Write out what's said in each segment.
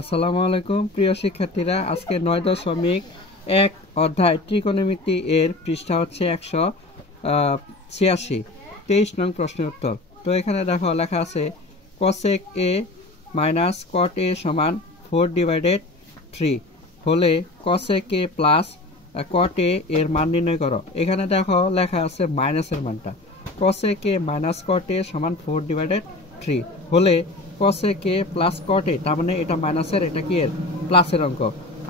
আসসালামু আলাইকুম প্রিয় শিক্ষার্থীরা, আজকে 9.1 অধ্যায় ত্রিকোণমিতি এর পৃষ্ঠা হচ্ছে 186, 23 নং প্রশ্নের উত্তর। তো এখানে দেখো লেখা আছে cosec a minus cot a সমান 4/3 হলে cosec a plus cot a এর মান নির্ণয় করো। এখানে দেখো লেখা আছে মাইনাসের মানটা, cosec a minus cot a সমান 4/3 হলে cosec a plus cot a, তার মানে এটা মাইনাসের, এটা কি এর প্লাসের অঙ্ক।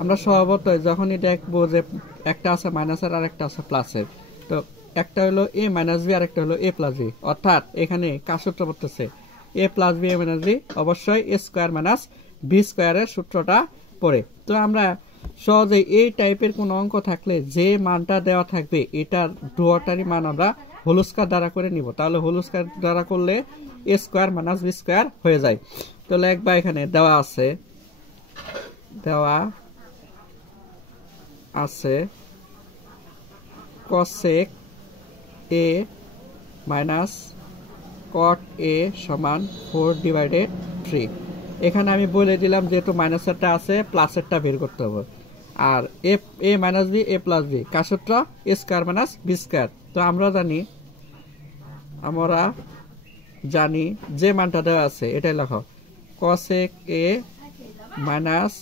আমরা স্বভাবতই যখনই দেখবো যে একটা আছে মাইনাসের আর একটা আছে প্লাসের, তো একটা হলো a মাইনাস বি আর একটা হলো a প্লাস বি, অর্থাৎ এখানে কার সূত্র পড়তেছে a plus B a minus B, অবশ্যই a স্কোয়ার মাইনাস বি স্কোয়ারের সূত্রটা পড়ে। তো আমরা সহজে এই টাইপের কোন অঙ্ক থাকলে যে মানটা দেওয়া থাকবে এটার ডুয়াটারি মান আমরা হোল স্কয়ার দ্বারা করে নিব, তাহলে হোল স্কয়ার দ্বারা করলে a square minus B square হয়ে যায়। তো লিখবা এখানে দেওয়া আছে cosec a minus cot a সমান 4/3। এখানে আমি বলে দিলাম যেহেতু মাইনাসেরটা আছে প্লাসেরটা বের করতে হবে। আর a minus b a plus b কার সূত্র? a square minus B square. তো আমরা জানি যে মানটা দেওয়া আছে এটাই লেখো cosec a minus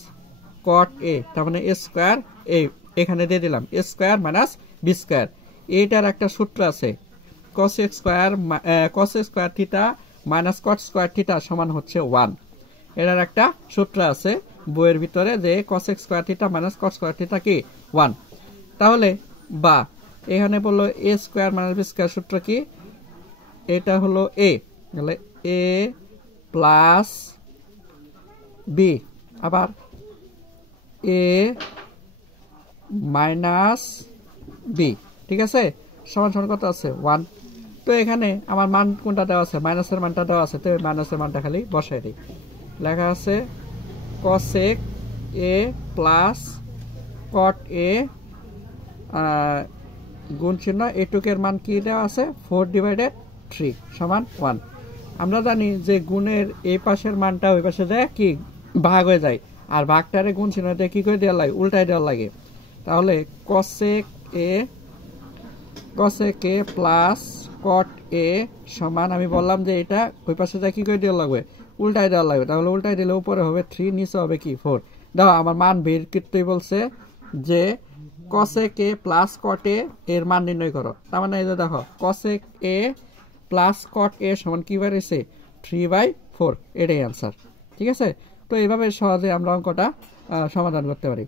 cot a, তার মানে a স্কয়ার a এখানে দিয়ে দিলাম a square minus B square. এইটার একটা সূত্র আছে cosec square theta minus cot square theta সমান হচ্ছে 1। এটার একটা সূত্র আছে বইয়ের ভিতরে যে cosec square theta minus cot square theta কি 1। তাহলে বা এখানে বললো a square minus B square সূত্র কি, এটা হলো a, তাহলে a প্লাস বি আবার a মাইনাস বি, ঠিক আছে, সমান সমান কত আছে 1। তো এখানে আমার মান কোনটা দেওয়া আছে, মাইনাসের মানটা দেওয়া আছে, তো মাইনাসের মানটা খালি বসাই দিই। লেখা আছে cosec a plus cot a গুণ চিহ্ন এটুকের মান কি দেওয়া আছে 4/3 সমান 1। আমরা জানি যে গুণের এই পাশের মানটা ওই পাশে দেয় কি ভাগ হয়ে যায়, আর ভাগটারে গুণ চিহ্ন দিয়ে কি করে দেওয়া লাগে, উল্টাই দেওয়া লাগে। তাহলে cosec a plus cot a সমান, আমি বললাম যে এটা ওই পাশে দেয় কি করে দেওয়া লাগবে, উল্টাই দেওয়া লাগবে। তাহলে উল্টাই দিলে উপরে হবে 3, নিচে হবে কি 4। দেখো আমার মান বের করতেই বলছে যে cosec a plus cot a এর মান নির্ণয় করো। তার মানে এই যে দেখো cosec a plus cot a সমান কি বেরিয়েছে 3/4, এটাই অ্যান্সার। ঠিক আছে, তো এইভাবে সহজে আমরা অঙ্কটা সমাধান করতে পারি।